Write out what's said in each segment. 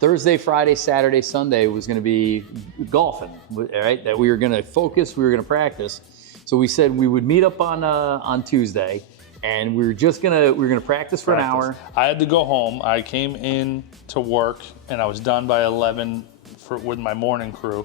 Thursday, Friday, Saturday, Sunday was going to be golfing, right? That we were going to focus, we were going to practice. So we said we would meet up on Tuesday, and we were gonna practice for an hour. I had to go home. I came in to work, and I was done by 11 with my morning crew.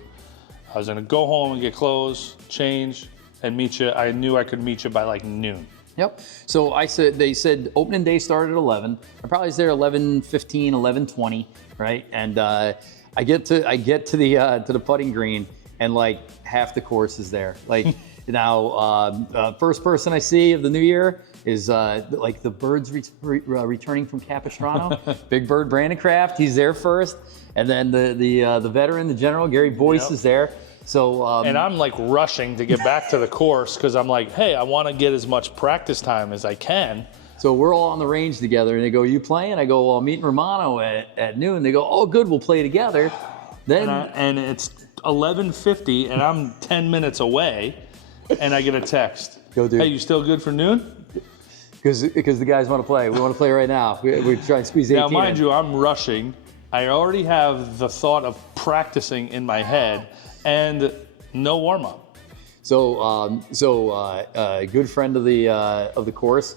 I was gonna go home and get clothes, change, and meet you. I knew I could meet you by like noon. Yep. So they said opening day started at 11. I probably was there 11:15, 11:20, right? And I get to the putting green, and like half the course is there. Like now, first person I see of the new year is like the Birds returning from Capistrano. Big Bird Brandon Kraft, he's there first, and then the veteran, the general Gary Boyce is there. So and I'm like rushing to get back to the course because I'm like, hey, I want to get as much practice time as I can. So we're all on the range together, and they go, "You playing?" I go, "Well, I'm meeting Romano at noon." They go, "Oh, good, we'll play together." Then and it's 11:50, and I'm 10 minutes away, and I get a text. Go, dude. Hey, you still good for noon? Because the guys want to play. We want to play right now. We're trying to squeeze 18 Now, mind in. you, I'm rushing. I already have the thought of practicing in my head, and no warm up. So, a good friend of the course,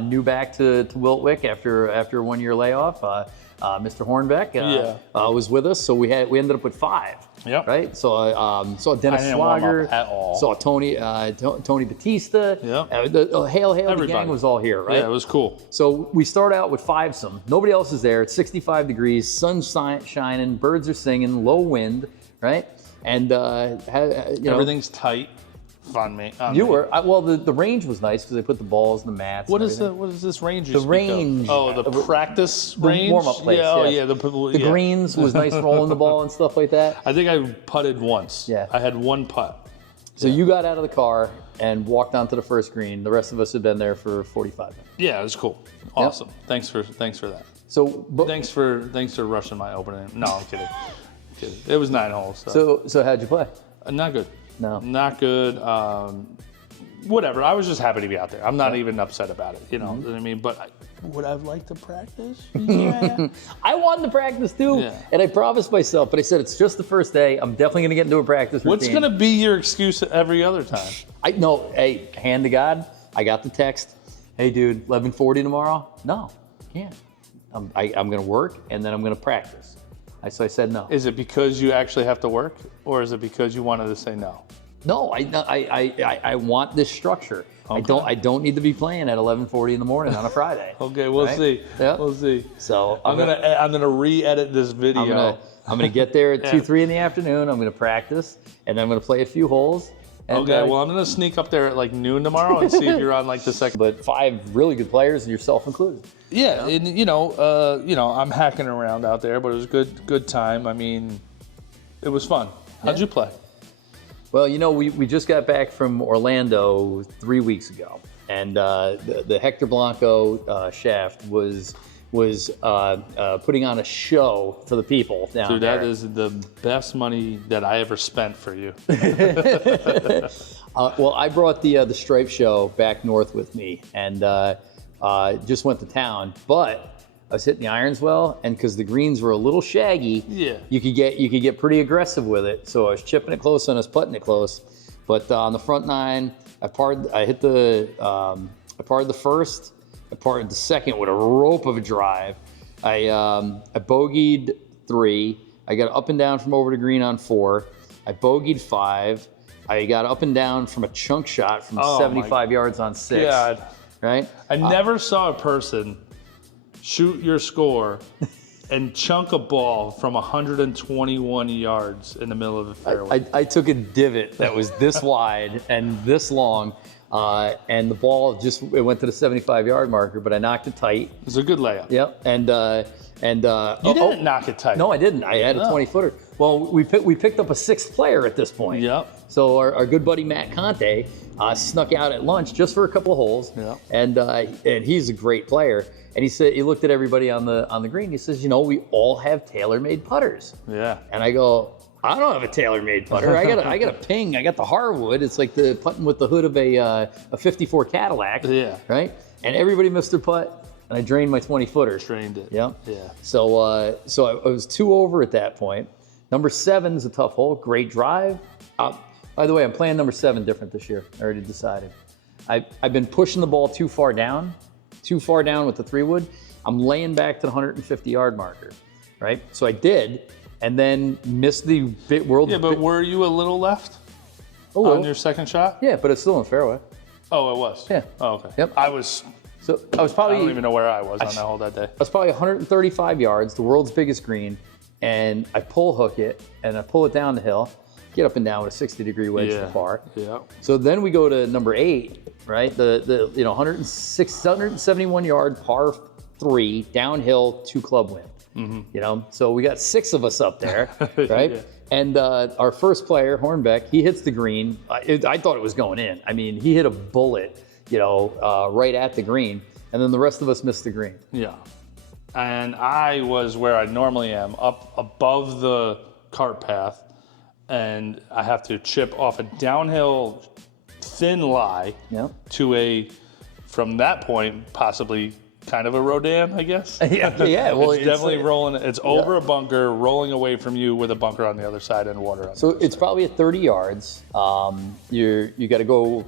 new back to Wiltwyck after a 1 year layoff. Mr. Hornbeck was with us, so we ended up with 5. Yep. Right. So saw Dennis Swagger at all. Saw Tony Batista. Yep. The Hail Everybody. the gang was all here, right? Yeah, it was cool. So we start out with 5-some. Nobody else is there. It's 65 degrees, sun's shining, birds are singing, low wind, right? And Everything's tight. Fun, me. You were the range was nice because they put the balls and the mats. What is this range? The range. Oh, the practice range. Warm up place. Yeah. Yes. The greens was nice rolling the ball and stuff like that. I think I putted once. Yeah. I had one putt. So you got out of the car and walked onto the first green. The rest of us had been there for 45 minutes. Yeah, it was cool. Awesome. Yep. Thanks for that. So thanks for rushing my opening. No, I'm kidding. It was 9 holes. So how'd you play? Not good. No. Not good. Whatever. I was just happy to be out there. I'm not even upset about it. You know what I mean? But would I have liked to practice? Yeah. I wanted to practice too, and I promised myself, but I said it's just the first day. I'm definitely going to get into a practice routine. What's going to be your excuse every other time? Hey, hand to God, I got the text. Hey, dude, 11:40 tomorrow? No, can't. I'm going to work, and then I'm going to practice. So I said no. Is it because you actually have to work, or is it because you wanted to say no? No, I want this structure. Okay. I don't need to be playing at 11:40 in the morning on a Friday. Okay, we'll see. Yeah. We'll see. So I'm gonna re-edit this video. I'm gonna get there at 2-3 in the afternoon. I'm gonna practice, and then I'm gonna play a few holes. And, okay, well, I'm gonna sneak up there at like noon tomorrow and see if you're on like the second. But 5 really good players, yourself included. Yeah, and I'm hacking around out there, but it was good time. I mean, it was fun. How'd you play? Well, we just got back from Orlando 3 weeks ago, and the Hector Blanco shaft was putting on a show for the people down there. Dude, that is the best money that I ever spent for you. Well, I brought the Stripe show back north with me, and just went to town, but I was hitting the irons well, and because the greens were a little shaggy, you could get pretty aggressive with it. So I was chipping it close and I was putting it close. But on the front 9, I parred the first, I parred the second with a rope of a drive. I bogeyed 3. I got up and down from over to green on 4. I bogeyed 5. I got up and down from a chunk shot from 75 yards on 6. God. Right? I never saw a person shoot your score and chunk a ball from 121 yards in the middle of the fairway. I took a divot that was this wide and this long, and the ball it went to the 75-yard marker, but I knocked it tight. It was a good layup. Yep, and you didn't knock it tight. No, I didn't. I had a 20-footer. Well, we picked up a 6th player at this point. Yep. So our good buddy Matt Conte snuck out at lunch just for a couple of holes. Yep. And he's a great player. And he looked at everybody on the green. He says, we all have tailor-made putters. Yeah. And I go, I don't have a tailor-made putter. I got a ping. I got the Harwood. It's like the putting with the hood of a 54 Cadillac. Yeah. Right. And everybody missed their putt. and I drained my 20-footer. Drained it. Yeah. Yeah. So I was 2 over at that point. Number 7 is a tough hole. Great drive. By the way, I'm playing number 7 different this year. I already decided. I've been pushing the ball too far down with the 3-wood. I'm laying back to the 150-yard marker, right? So I did, and then missed the world. Yeah, but were you a little left on your second shot? Yeah, but it's still in the fairway. Oh, it was? Yeah. Oh, okay. Yep. I was probably. I don't even know where I was on that hole that day. I was probably 135 yards, the world's biggest green, and I pull hook it, and I pull it down the hill, get up and down with a 60-degree wedge to par. Yeah. So then we go to number 8, right? The 171 yard par 3 downhill 2 club win. Mm-hmm. So we got 6 of us up there, right? Yeah. And our first player, Hornbeck, he hits the green. I thought it was going in. I mean, he hit a bullet, right at the green, and then the rest of us missed the green. Yeah. And I was where I normally am, up above the cart path, and I have to chip off a downhill thin lie to from that point, possibly kind of a Rodan, I guess. Yeah. Well, it's definitely rolling. It's over a bunker, rolling away from you with a bunker on the other side and water on the other it's side. Probably at 30 yards. You got to go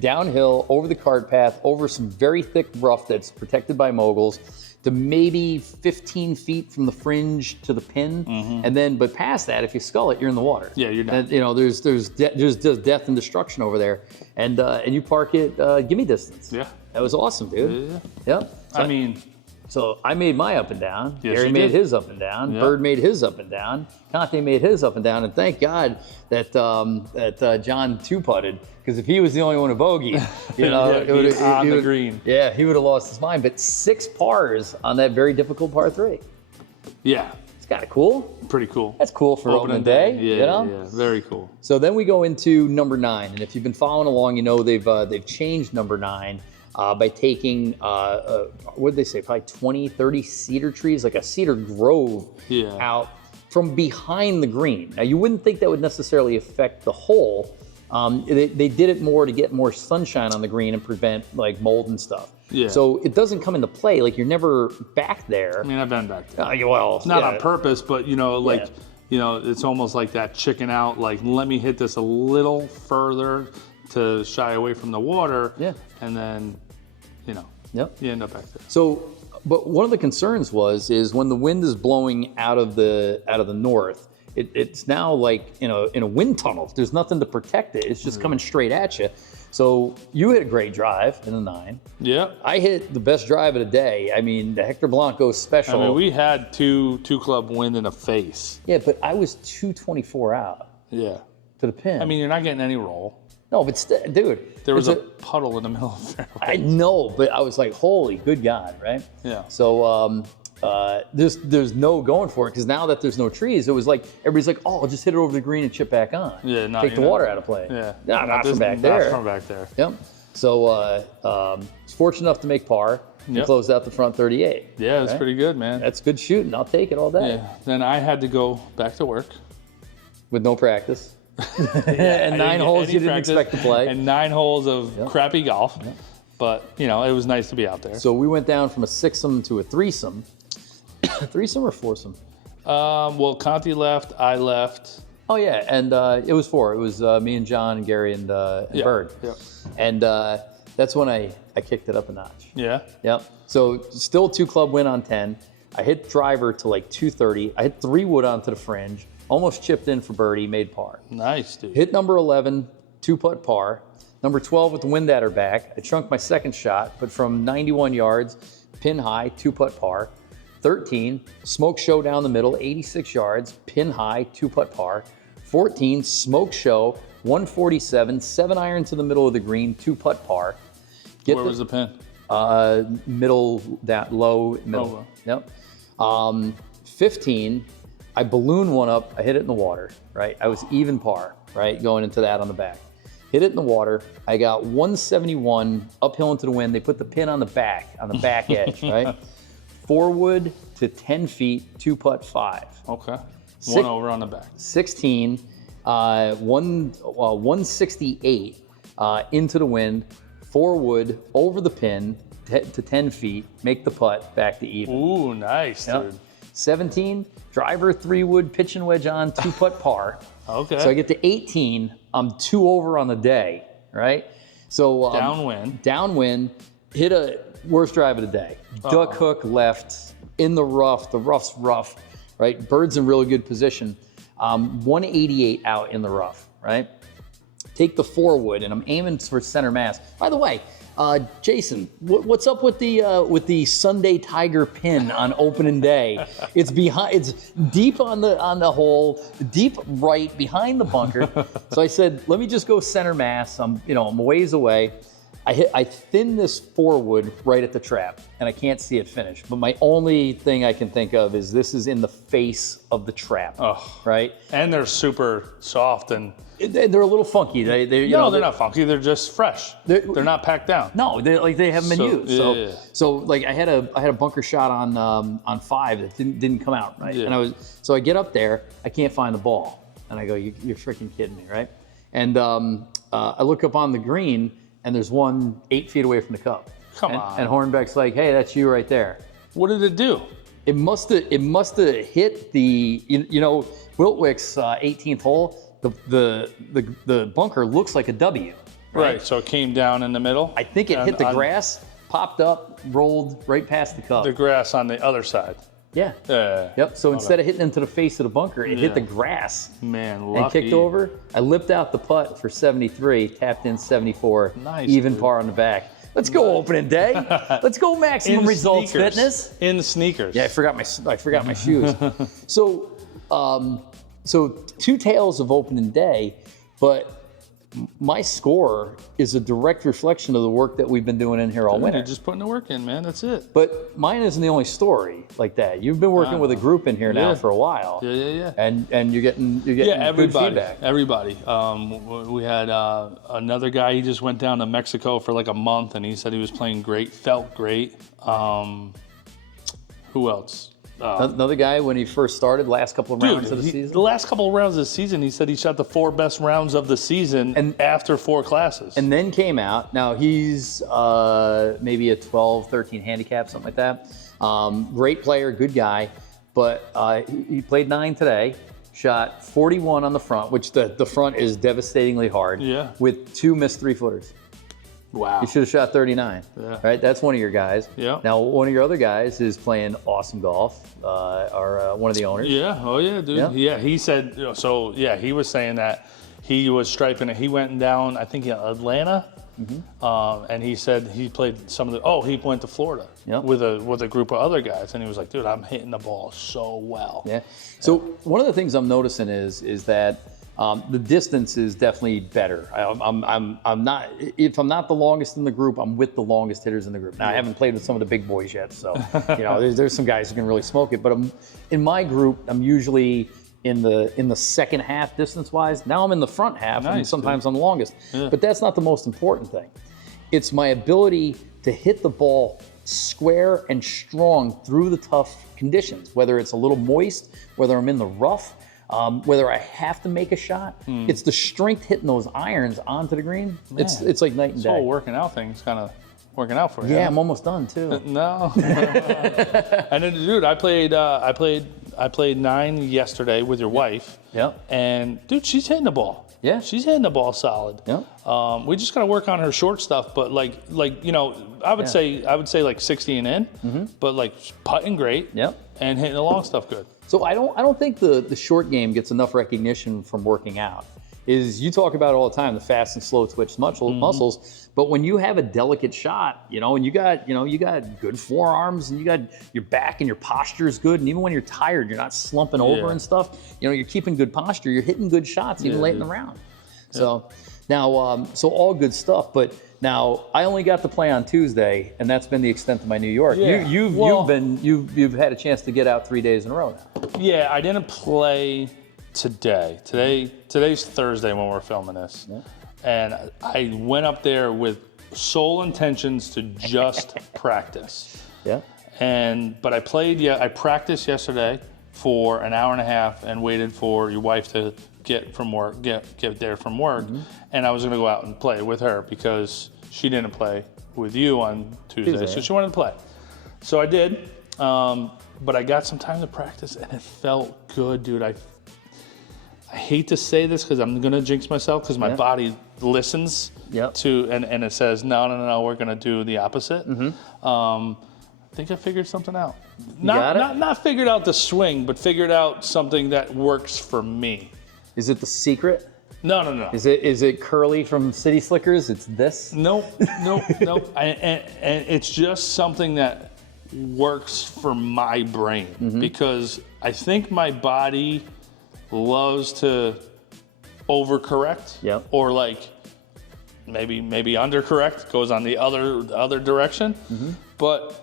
downhill over the cart path, over some very thick rough that's protected by moguls, to maybe 15 feet from the fringe to the pin, and then but past that, if you scull it, you're in the water. Yeah, you're done. And, there's death and destruction over there, and you park it gimme distance. Yeah, that was awesome, dude. Yeah. So I made my up and down. Yes, Gary made his up and down. Yeah. Bird made his up and down. Conte made his up and down. And thank God that John 2-putted, because if he was the only one who bogeyed, on the green. Yeah, he would have lost his mind. But 6 pars on that very difficult par 3. Yeah. It's kind of cool. Pretty cool. That's cool for opening day. Yeah, very cool. So then we go into number 9, and if you've been following along, they've changed number 9. By taking, what did they say, probably 20, 30 cedar trees, like a cedar grove out from behind the green. Now, you wouldn't think that would necessarily affect the hole. They did it more to get more sunshine on the green and prevent like mold and stuff. Yeah. So it doesn't come into play. Like, you're never back there. I mean, I've been back there. Not on purpose, but, it's almost like that chicken out, like, let me hit this a little further to shy away from the water. Yeah. And then, you end up back there. So, but one of the concerns is when the wind is blowing out of the north, it's now like in a wind tunnel. There's nothing to protect it. It's just coming straight at you. So you hit a great drive in the 9. Yeah. I hit the best drive of the day. I mean, the Hector Blanco special. I mean, we had two club wind in the face. Yeah, but I was 224 out. Yeah. To the pin. I mean, you're not getting any roll. No, but dude. There was a puddle in the middle of the fairway. I know, but I was like, holy good God, right? Yeah. So there's no going for it, because now that there's no trees, it was like, everybody's like, oh, I'll just hit it over the green and chip back on. Yeah, take the water out of play. Yeah. Not from back there. Not from back there. Yep. So I was fortunate enough to make par and close out the front 38. Yeah, that's pretty good, man. That's good shooting. I'll take it all day. Yeah. Then I had to go back to work. With no practice. And 9 holes you didn't expect to play. And 9 holes of crappy golf. Yep. But, it was nice to be out there. So we went down from a 6-some to a 3-some. 3-some or 4-some? Well, Conti left, I left. Oh, yeah, and it was 4. It was me and John and Gary and Bird. Yep. And that's when I kicked it up a notch. Yeah? Yep. So still 2 club win on 10. I hit driver to like 230. I hit 3-wood onto the fringe. Almost chipped in for birdie, made par. Nice, dude. Hit number 11, 2-putt par. Number 12 with the wind at her back. I chunked my second shot, but from 91 yards, pin high, 2-putt par. 13, smoke show down the middle, 86 yards, pin high, 2-putt par. 14, smoke show, 147, 7-iron to the middle of the green, 2-putt par. Where was the pin? Middle, low, middle. Oh. Yep. 15, I ballooned one up, I hit it in the water, right? I was even par, right? Going into that on the back. Hit it in the water. I got 171 uphill into the wind. They put the pin on the back edge, right? 4-wood to 10 feet, 2-putt 5. Okay. One over on the back. 16, 168 into the wind, 4-wood over the pin, to 10 feet, make the putt, back to even. Ooh, nice, dude. 17, driver, 3-wood, pitch and wedge on, 2-putt par. Okay. So I get to 18, I'm 2 over on the day, right? So downwind, hit a worst drive of the day. Duck hook left, in the rough's rough, right? Bird's in really good position. 188 out in the rough, right? Take the 4-wood, and I'm aiming for center mass. By the way, Jason, what's up with the Sunday Tiger pin on opening day? It's deep on the hole, deep right behind the bunker. So I said, let me just go center mass. I'm a ways away. I thin this 4-wood right at the trap, and I can't see it finish. But my only thing I can think of is this is in the face of the trap, right? And they're super soft and they're a little funky. They're not funky. They're just fresh. They're not packed down. No, they haven't been used. Yeah. So like I had a bunker shot on 5 that didn't come out right. Yeah. And I get up there, I can't find the ball, and I go, you're freaking kidding me, right? And I look up on the green, and there's one 8 feet away from the cup. Come on. And Hornbeck's like, hey, that's you right there. What did it do? It must have hit the Wiltwyck's 18th hole. The bunker looks like a W. Right. So it came down in the middle. I think it hit the grass, popped up, rolled right past the cup. The grass on the other side. Yeah. Yep. So instead of hitting into the face of the bunker, it hit the grass. Man, lucky. And kicked over. I lipped out the putt for 73, tapped in 74. Nice. Even par on the back. Let's go opening day. Let's go maximum results fitness. In sneakers. Yeah, I forgot my shoes. So 2 tails of opening day, but my score is a direct reflection of the work that we've been doing in here all winter. You're just putting the work in, man. That's it. But mine isn't the only story like that. You've been working with a group in here now for a while. Yeah. And you're getting good feedback. Everybody. We had another guy. He just went down to Mexico for like a month, and he said he was playing great, felt great. Who else? Another guy, when he first started, last couple of rounds of the season? The last couple of rounds of the season, he said he shot the 4 best rounds of the season and after 4 classes. And then came out. Now he's maybe a 12, 13 handicap, something like that. Great player, good guy. But he played 9 today, shot 41 on the front, which the front is devastatingly hard, with 2 missed 3-footers. Wow. You should have shot 39, right? That's one of your guys. Yeah. Now, one of your other guys is playing awesome golf, or one of the owners. Yeah. Oh, yeah, dude. Yeah. He said, he was saying that he was striping it. He went down, I think, in Atlanta, and he said he played some of the, he went to Florida with a group of other guys, and he was like, dude, I'm hitting the ball so well. Yeah. So one of the things I'm noticing is that the distance is definitely better. I'm not, if I'm not the longest in the group, I'm with the longest hitters in the group. Now I haven't played with some of the big boys yet, so there's some guys who can really smoke it. But in my group, I'm usually in the second half distance wise. Now I'm in the front half, and sometimes I'm the longest. Yeah. But that's not the most important thing. It's my ability to hit the ball square and strong through the tough conditions, whether it's a little moist, whether I'm in the rough. Whether I have to make a shot, it's the strength hitting those irons onto the green. Man, it's like night and day. This whole working out thing's kind of working out for you. Yeah, I'm almost done too. No. And then, dude, I played 9 yesterday with your wife. Yep. And dude, she's hitting the ball. Yeah. She's hitting the ball solid. Yep. We just gotta work on her short stuff, but I would say like 60 and in, but like putting great. Yep. And hitting the long stuff good. So I don't think the short game gets enough recognition from working out. You talk about it all the time, the fast and slow twitch muscles, but when you have a delicate shot, and you got good forearms, and you got your back and your posture is good, and even when you're tired, you're not slumping over and stuff. You're keeping good posture, you're hitting good shots even late in the round. So now, so all good stuff, but now I only got to play on Tuesday, and that's been the extent of my New York. Yeah. You've had a chance to get out 3 days in a row now. Yeah, I didn't play today. Today's Thursday when we're filming this, and I went up there with sole intentions to just practice. Yeah. But I practiced yesterday for an hour and a half and waited for your wife to get there from work, and I was gonna go out and play with her because she didn't play with you on Tuesday. So she wanted to play. So I did, but I got some time to practice, and it felt good, dude. I hate to say this because I'm gonna jinx myself because my body listens to, and it says no, we're gonna do the opposite. I think I figured something out. Not figured out the swing, but figured out something that works for me. Is it the secret? No. Is it Curly from City Slickers? It's this? Nope. And it's just something that works for my brain because I think my body loves to overcorrect or like maybe undercorrect, goes on the other direction. But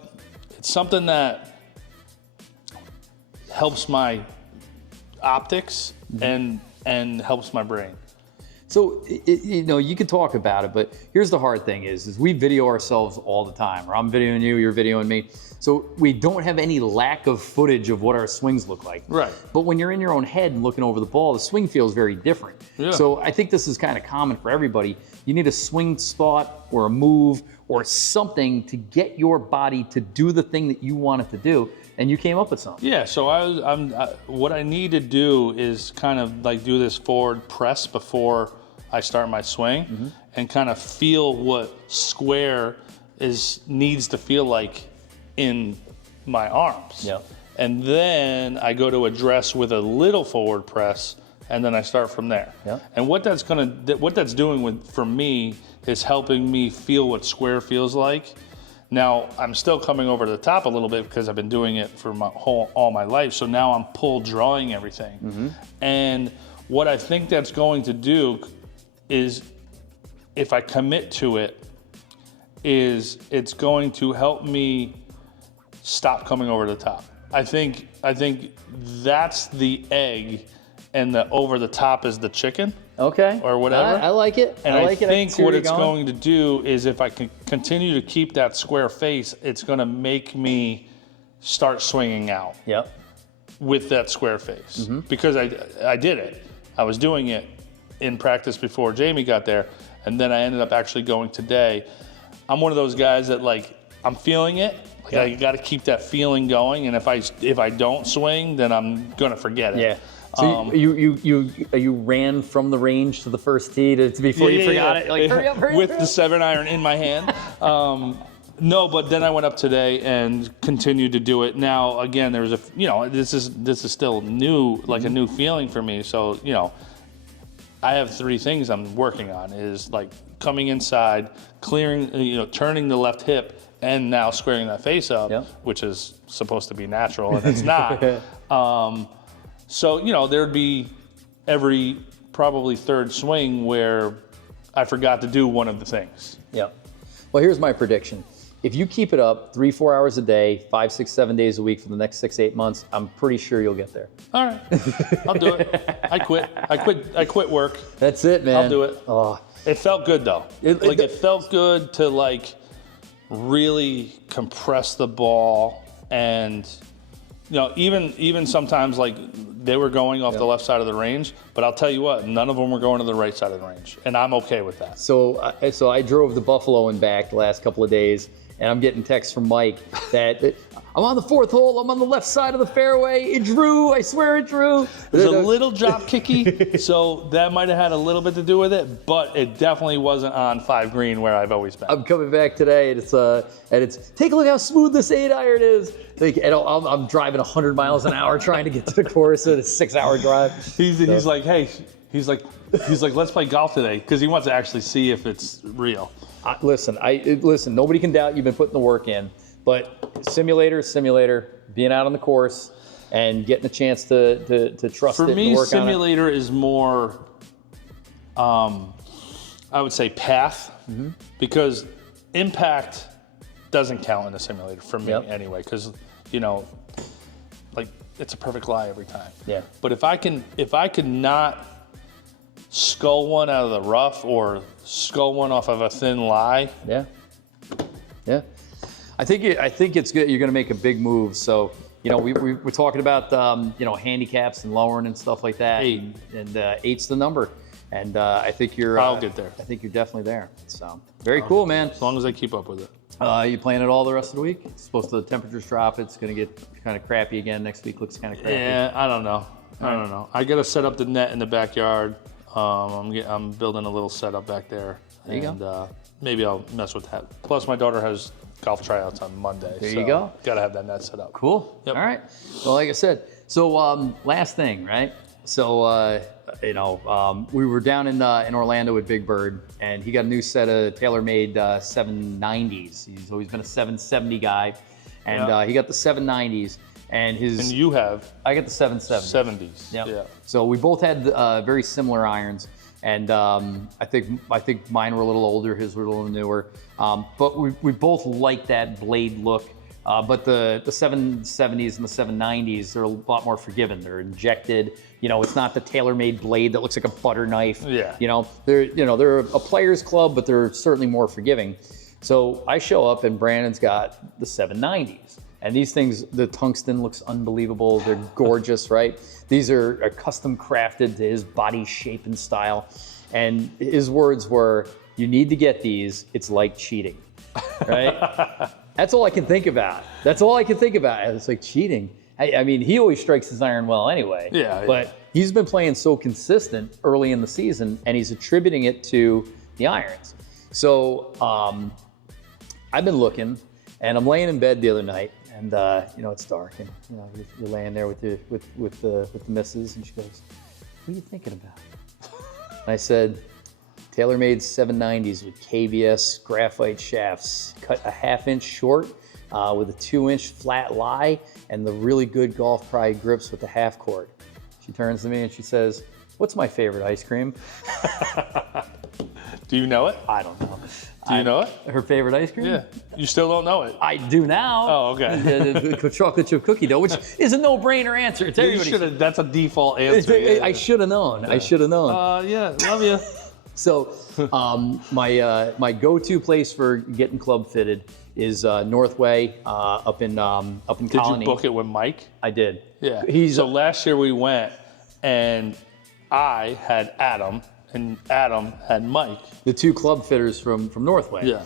it's something that helps my optics and helps my brain. So, you know, you could talk about it, but here's the hard thing is we video ourselves all the time. Or I'm videoing you, you're videoing me. So we don't have any lack of footage of what our swings look like. Right. But when you're in your own head and looking over the ball, the swing feels very different. Yeah. So I think this is kind of common for everybody. You need a swing thought or a move or something to get your body to do the thing that you want it to do. And you came up with something. Yeah, so what I need to do is kind of like do this forward press before I start my swing and kind of feel what square needs to feel like in my arms. Yeah. And then I go to address with a little forward press and then I start from there. Yeah. And what that's doing for me is helping me feel what square feels like. Now, I'm still coming over to the top a little bit because I've been doing it for all my life. So now I'm pull drawing everything. And what I think that's going to do is, if I commit to it, it's going to help me stop coming over to the top. I think that's the egg and the over the top is the chicken. Okay. Or whatever. I like it. And I like think what it's going to do is if I can continue to keep that square face, it's going to make me start swinging out with that square face. Because I did it. I was doing it in practice before Jamie got there, and then I ended up actually going today. I'm one of those guys that like, I'm feeling it. Like I got to keep that feeling going, and if I don't swing, then I'm going to forget it. Yeah. So you ran from the range to the first tee before you forgot it? Like, hurry up. With the 7-iron in my hand. No, but then I went up today and continued to do it. Now, again, there's this is still new, like a new feeling for me. So, I have 3 things I'm working on is like coming inside, clearing, turning the left hip, and now squaring that face up, which is supposed to be natural, and it's not. So, there'd be every probably third swing where I forgot to do one of the things. Yeah. Well, here's my prediction. If you keep it up 3-4 hours a day, 5, 6, 7 days a week for the next 6-8 months, I'm pretty sure you'll get there. All right. I'll do it. I quit work. That's it, man. I'll do it. Oh. It felt good though. It felt good to like really compress the ball and even sometimes like they were going off the left side of the range, but I'll tell you what, none of them were going to the right side of the range, and I'm okay with that. So I drove to Buffalo and back the last couple of days, and I'm getting texts from Mike that I'm on the 4th hole, I'm on the left side of the fairway, it drew, I swear it drew. There's a little drop kicky, so that might have had a little bit to do with it, but it definitely wasn't on 5 green where I've always been. I'm coming back today, and it's take a look how smooth this 8-iron is. And I'm driving 100 miles an hour trying to get to the course at a 6-hour drive. He's like, hey, he's like, let's play golf today because he wants to actually see if it's real. Listen, nobody can doubt you've been putting the work in, but simulator, being out on the course and getting a chance to trust it and work on it. For me, simulator is more, I would say path, because impact doesn't count in a simulator for me anyway, because like it's a perfect lie every time. Yeah. But if I could not skull one out of the rough or skull one off of a thin lie. Yeah. I think it's good. You're going to make a big move. So we're talking about handicaps and lowering and stuff like that. 8. And 8's the number. And I think you're. I'll get there. I think you're definitely there. So very cool, man. As long as I keep up with it. You playing it all the rest of the week? It's supposed to, the temperatures drop. It's going to get kind of crappy again. Next week looks kind of crappy. Yeah, I don't know. I got to set up the net in the backyard. I'm building a little setup back there. There you go. Maybe I'll mess with that. Plus, my daughter has golf tryouts on Monday. There you go. Got to have that net set up. Cool. Yep. All right. Well, like I said, so last thing, right? So we were down in Orlando with Big Bird, and he got a new set of TaylorMade 790s. He's always been a 770 guy, and he got the 790s. And you have? I got the 770s. 70s. Yep. Yeah. So we both had very similar irons, and I think mine were a little older, his were a little newer, but we both like that blade look. But the 770s and the 790s, they're a lot more forgiving. They're injected. It's not the TaylorMade blade that looks like a butter knife. Yeah. They're a player's club, but they're certainly more forgiving. So I show up and Brandon's got the 790s. And these things, the tungsten looks unbelievable. They're gorgeous, right? These are custom crafted to his body shape and style. And his words were, "You need to get these. It's like cheating," right? That's all I can think about. It's like cheating. I mean, he always strikes his iron well anyway. Yeah. But he's been playing so consistent early in the season, and he's attributing it to the irons. So I've been looking, and I'm laying in bed the other night, and it's dark, and you're laying there with the missus, and she goes, "What are you thinking about?" And I said, TaylorMade 790s with KBS graphite shafts, cut a 1/2 inch short with a 2-inch flat lie, and the really good Golf Pride grips with the half cord. She turns to me and she says, "What's my favorite ice cream?" Do you know it? I don't know. Do you know it? Her favorite ice cream? Yeah. You still don't know it? I do now. Oh, okay. The chocolate chip cookie dough, which is a no-brainer answer. It's everybody's. That's a default answer. I should have known. Yeah. I should have known. Yeah, love you. So my go-to place for getting club fitted is Northway up in Colony. Did you book it with Mike? I did. Yeah. So last year we went, and I had Adam, and Adam had Mike. The two club fitters from Northway. Yeah.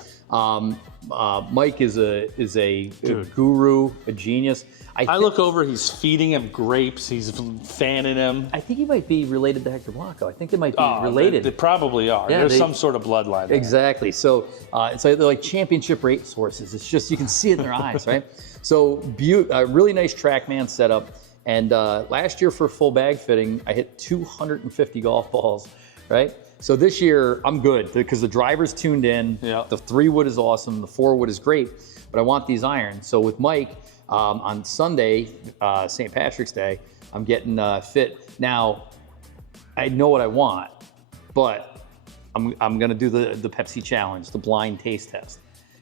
Mike is a guru, a genius. I look over, he's feeding him grapes, he's fanning him. I think he might be related to Hector Blanco. I think they might be related. They probably are. Yeah, There's some sort of bloodline there. Exactly. So it's like they're like championship race horses. It's just, you can see it in their eyes, right? So really nice TrackMan setup. And last year for full bag fitting, I hit 250 golf balls, right? So this year I'm good because the driver's tuned in. Yeah. The 3-wood is awesome. The 4-wood is great, but I want these irons. So with Mike, on Sunday, St. Patrick's Day, I'm getting fit. Now, I know what I want, but I'm gonna do the Pepsi challenge, the blind taste test.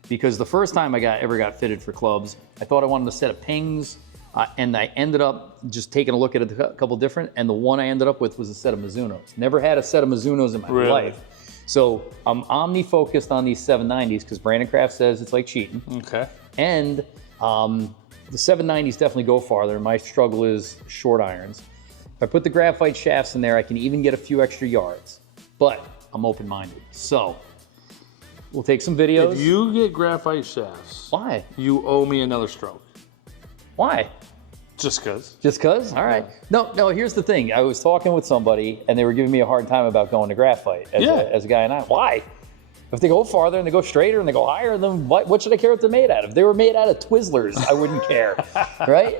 Because the first time I ever got fitted for clubs, I thought I wanted a set of pings, and I ended up just taking a look at a couple different, and the one I ended up with was a set of Mizunos. Never had a set of Mizunos in my life. So I'm omni-focused on these 790s because Brandon Kraft says it's like cheating. Okay. And the 790s definitely go farther. My struggle is short irons. If I put the graphite shafts in there, I can even get a few extra yards, but I'm open-minded. So we'll take some videos. If you get graphite shafts, why? You owe me another stroke. Why? Just cause. Just cause? All right. No, here's the thing. I was talking with somebody and they were giving me a hard time about going to graphite as a guy and I. Why? If they go farther and they go straighter and they go higher, then what should I care what they're made out of? If they were made out of Twizzlers, I wouldn't care, right?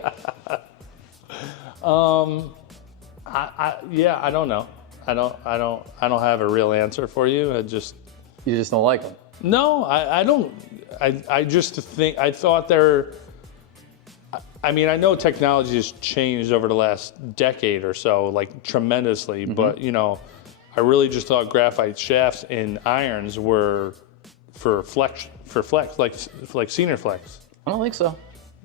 I don't know. I don't have a real answer for you. You just don't like them. No, I don't. I just think I thought they're. I mean, I know technology has changed over the last decade or so, like tremendously, but I really just thought graphite shafts in irons were for flex, like senior flex. I don't think so.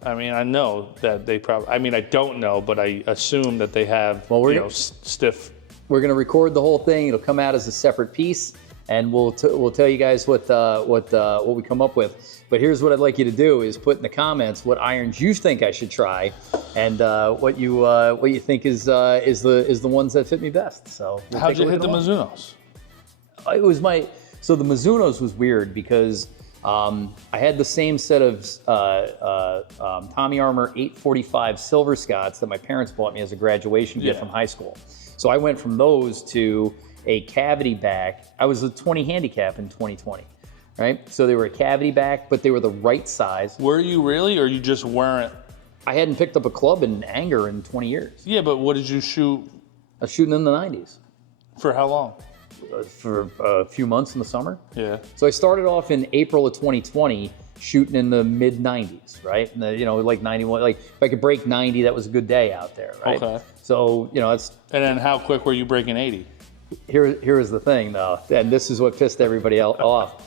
I mean, I know that they probably. I mean, I don't know, but I assume that they have stiff. We're gonna record the whole thing. It'll come out as a separate piece, and we'll tell you guys what we come up with. But here's what I'd like you to do: is put in the comments what irons you think I should try, and what you think is the ones that fit me best. So how'd you hit the Mizunos? It was so the Mizunos was weird because I had the same set of Tommy Armour 845 Silver Scots that my parents bought me as a graduation gift from high school. So I went from those to a cavity back. I was a 20 handicap in 2020, right? So they were a cavity back, but they were the right size. Were you really, or you just weren't? I hadn't picked up a club in anger in 20 years. Yeah, but what did you shoot? I was shooting in the 90s. For how long? For a few months in the summer. Yeah. So I started off in April of 2020 shooting in the mid 90s, right? And like 91, like if I could break 90, that was a good day out there, right? Okay. So, it's... And then how quick were you breaking 80? Here is the thing though, and this is what pissed everybody off.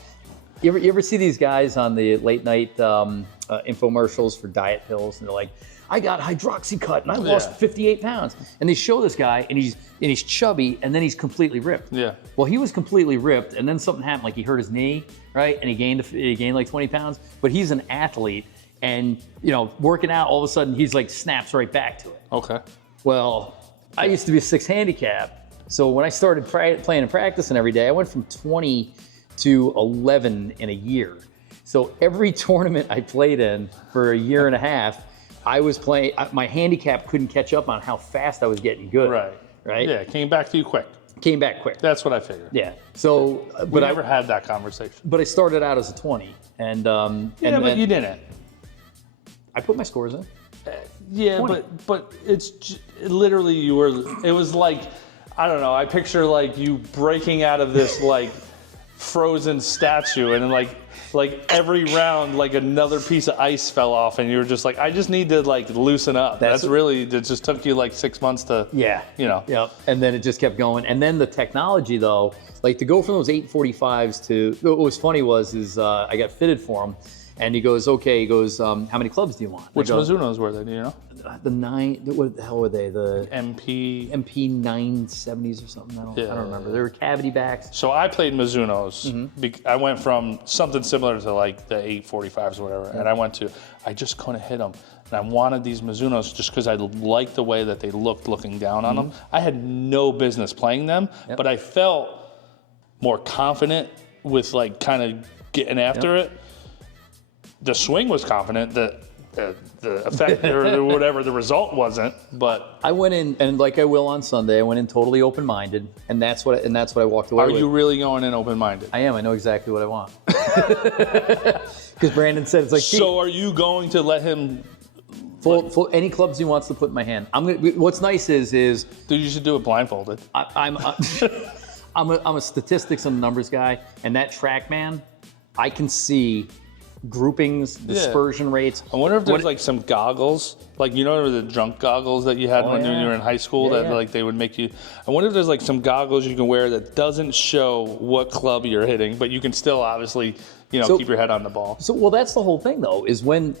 You ever see these guys on the late night infomercials for diet pills, and they're like, I got Hydroxycut and I lost 58 pounds. And they show this guy and he's chubby and then he's completely ripped. Yeah. Well, he was completely ripped and then something happened, like he hurt his knee, right? And he gained like 20 pounds, but he's an athlete and, working out, all of a sudden he's like snaps right back to it. Okay. Well, I used to be a 6 handicap. So when I started playing and practicing every day, I went from 20 to 11 in a year. So every tournament I played in for a year and a half, I was playing, my handicap couldn't catch up on how fast I was getting good. Right? Yeah, came back to you quick. Came back quick. That's what I figured. Yeah. So, we never had that conversation. But I started out as a 20. And, but you didn't. I put my scores in. Yeah, 20. but it's literally it was like, I don't know, I picture like you breaking out of this like frozen statue and like every round like another piece of ice fell off and you were just like, I just need to like loosen up. That's really, it just took you like 6 months to, Yep. And then it just kept going. And then the technology though, like to go from those 845s to, what was funny is I got fitted for them. And he goes, how many clubs do you want? Which Mizunos were they, do you know? The 9, what the hell were they? The MP 970s or something. I don't remember. They were cavity backs. So I played Mizunos. I went from something similar to like the 845s or whatever, and I just couldn't hit them. And I wanted these Mizunos just because I liked the way that they looked looking down on them. I had no business playing them, but I felt more confident with like kind of getting after it. The swing was confident, the effect or whatever the result wasn't, but I went in, and like I will on Sunday, I went in totally open-minded, and that's what I walked away with. Are you really going in open-minded? I am. I know exactly what I want. Because Brandon said it's like. So are you going to let him? Full any clubs he wants to put in my hand. What's nice is. Dude, you should do it blindfolded. I'm a statistics and numbers guy, and that TrackMan, I can see groupings, dispersion rates. I wonder if there's like some goggles, like the junk goggles that you had when you were in high school like they would make you. I wonder if there's like some goggles you can wear that doesn't show what club you're hitting, but you can still obviously keep your head on the ball. So that's the whole thing though, is when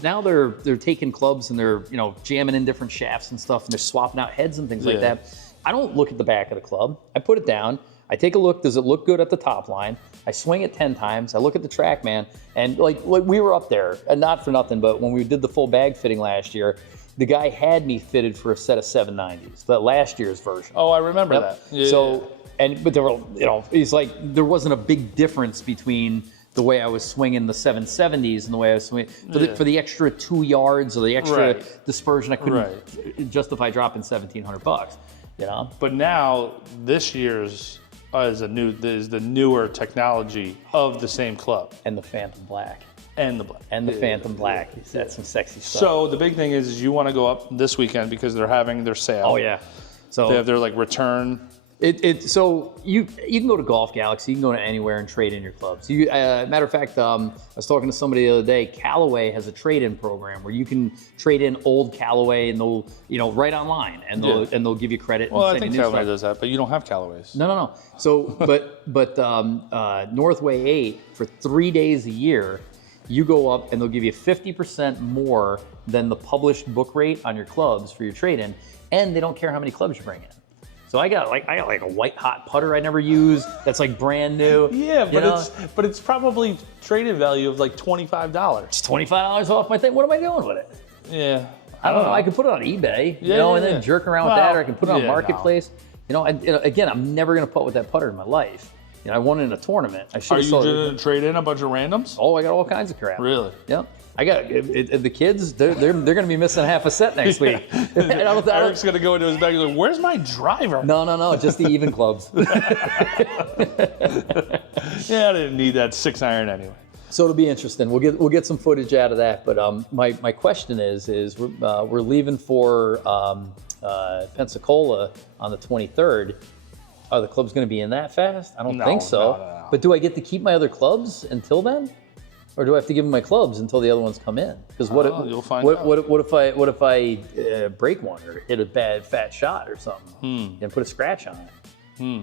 now they're taking clubs and they're jamming in different shafts and stuff, and they're swapping out heads and things like that. I don't look at the back of the club. I put it down. I take a look. Does it look good at the top line? I swing it 10 times. I look at the TrackMan, and like we were up there, and not for nothing, but when we did the full bag fitting last year, the guy had me fitted for a set of 790s, the last year's version. Oh, I remember that. Yeah. But there were, he's like, there wasn't a big difference between the way I was swinging the 770s and the way I was swinging for the extra 2 yards or the extra dispersion. I couldn't justify dropping $1,700. But now this year's is the newer technology of the same club. And the Phantom Black. And the black. And the Phantom Black. That's some sexy stuff. So the big thing is you want to go up this weekend because they're having their sale. Oh yeah. So they have their like return. So you can go to Golf Galaxy, you can go to anywhere and trade in your clubs. Matter of fact, I was talking to somebody the other day. Callaway has a trade-in program where you can trade in old Callaway, and they'll right online, and they'll give you credit. Well, I think Callaway does that, but you don't have Callaways. No. So, but Northway 8 for 3 days a year, you go up and they'll give you 50% more than the published book rate on your clubs for your trade-in, and they don't care how many clubs you bring in. So I got like a white hot putter I never use. That's like brand new. Yeah, but it's probably traded value of like $25. It's $25 off my thing. What am I doing with it? Yeah, I don't know. I could put it on eBay, Yeah, and then jerk around with that, or I can put it on yeah, Marketplace. And again, I'm never gonna putt with that putter in my life. I won it in a tournament. I should Are have you sold going to trade in a bunch of randoms? Oh, I got all kinds of crap. Really? Yep. I got the kids. They're going to be missing half a set next week. Eric's going to go into his bag and like, "Where's my driver?" No, just the even clubs. Yeah, I didn't need that 6-iron anyway. So it'll be interesting. We'll get some footage out of that. But my question is we're leaving for Pensacola on the 23rd. Are the clubs going to be in that fast? I don't think so. No. But do I get to keep my other clubs until then? Or do I have to give them my clubs until the other ones come in? Because you'll find out. What if I break one or hit a bad fat shot or something and put a scratch on it?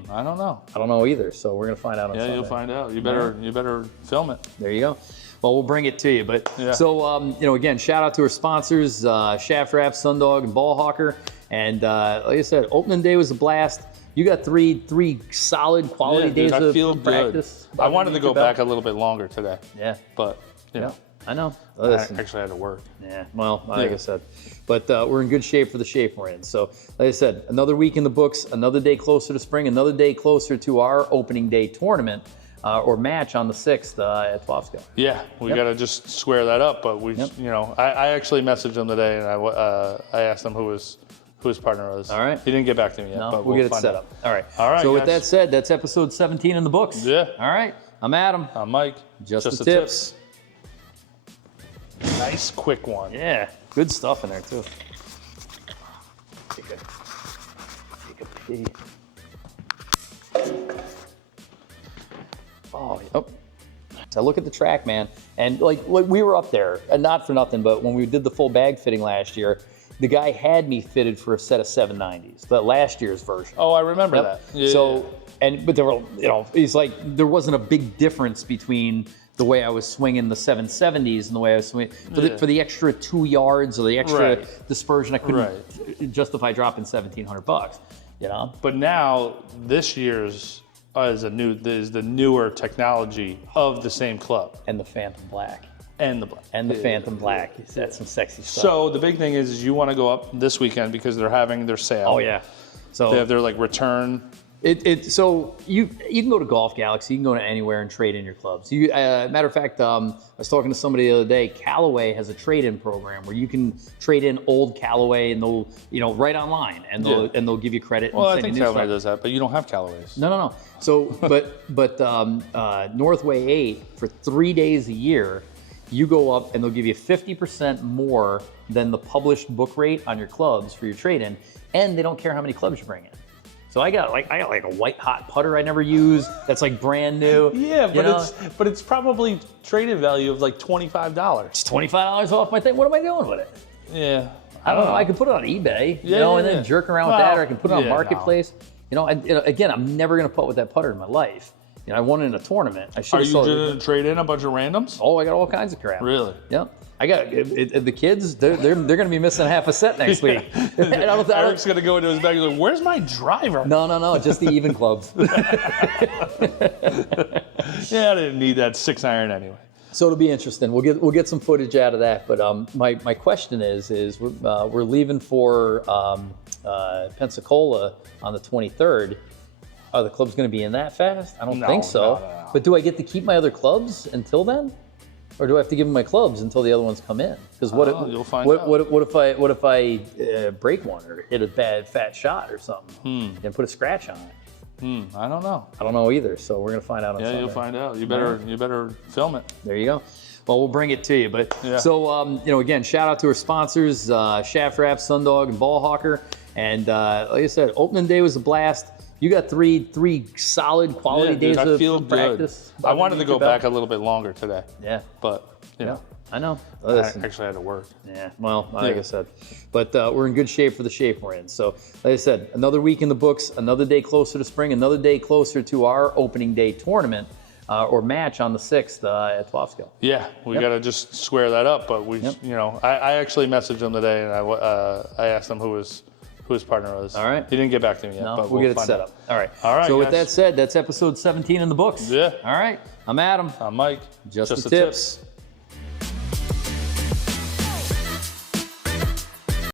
I don't know. I don't know either. So we're gonna find out on Sunday. You'll find out. You better film it. There you go. Well, we'll bring it to you. But yeah. So again, shout out to our sponsors, Shaft Wrap, Sundog, and Ball Hawker. And like I said, opening day was a blast. You got three solid quality days I feel of practice. I wanted to go back a little bit longer today. Yeah. But you know. I know. I actually had to work. Yeah, well, like I said. But we're in good shape for the shape we're in. So, like I said, another week in the books, another day closer to spring, another day closer to our opening day tournament or match on the 6th at Twofsco. Yeah, we got to just square that up. But I actually messaged him today, and I asked him who his partner was. All right. He didn't get back to me yet, but we'll get it set up. All right. guys. So with that said, that's episode 17 in the books. Yeah. All right. I'm Adam. I'm Mike. Just the tips. Nice quick one. Yeah. Good stuff in there too. Take a pee. Oh, yep. So I look at the track, man, and like we were up there, and not for nothing, but when we did the full bag fitting last year, the guy had me fitted for a set of 790s, the last year's version. Oh, I remember that. Yeah, but there were, he's like, there wasn't a big difference between the way I was swinging the 770s and the way I was swinging for the extra 2 yards or the extra dispersion. I couldn't justify dropping $1,700. But now this year's is the newer technology of the same club and the Phantom Black. And the black. And the Phantom Black. That's some sexy stuff. So the big thing is you want to go up this weekend because they're having their sale. Oh yeah. So they have their return. So you can go to Golf Galaxy, you can go to anywhere and trade in your clubs. Matter of fact, I was talking to somebody the other day. Callaway has a trade-in program where you can trade in old Callaway and they'll right online and they'll give you credit. Well, I think Callaway does that, but you don't have Callaways. No. So but Northway 8 for 3 days a year, you go up and they'll give you 50% more than the published book rate on your clubs for your trade-in, and they don't care how many clubs you bring in. So I got like a white hot putter I never use. That's like brand new. Yeah, but it's probably traded value of like $25. It's $25 off my thing. What am I doing with it? Yeah, I don't know. I could put it on eBay, and then jerk around with that, or I can put it on Marketplace. Again, I'm never gonna putt with that putter in my life. I won it in a tournament. I should. Are you going to trade in a bunch of randoms? Oh, I got all kinds of crap. Really? Yep. I got the kids. They're going to be missing half a set next week. Eric's going to go into his bag and like, "Where's my driver?" No, just the even clubs. Yeah, I didn't need that 6-iron anyway. So it'll be interesting. We'll get some footage out of that. But my question is we're leaving for Pensacola on the 23rd. Are the clubs going to be in that fast? I don't think so. No. But do I get to keep my other clubs until then? Or do I have to give them my clubs until the other ones come in? Because you'll find out. What if I break one or hit a bad fat shot or something and put a scratch on it? I don't know. I don't know either. So we're gonna find out on Sunday. Yeah, you'll find out. You better film it. There you go. Well, we'll bring it to you. But so again, shout out to our sponsors, Shaft Wrap, Sundog, and Ball Hawker. And like I said, opening day was a blast. You got three solid quality days of practice. I wanted to go back a little bit longer today. Yeah. But, I know. I actually had to work. Yeah, well, like I said. But we're in good shape for the shape we're in. So, like I said, another week in the books, another day closer to spring, another day closer to our opening day tournament or match on the 6th at Twofsco. Yeah, we got to just square that up. But I actually messaged him today, and I asked him who who his partner was. All right. He didn't get back to me yet, No, but we'll get it find set out. up. All right. All right, So with guys. that said, that's episode 17 in the books. Yeah. All right. I'm Adam. I'm Mike. Just the tips.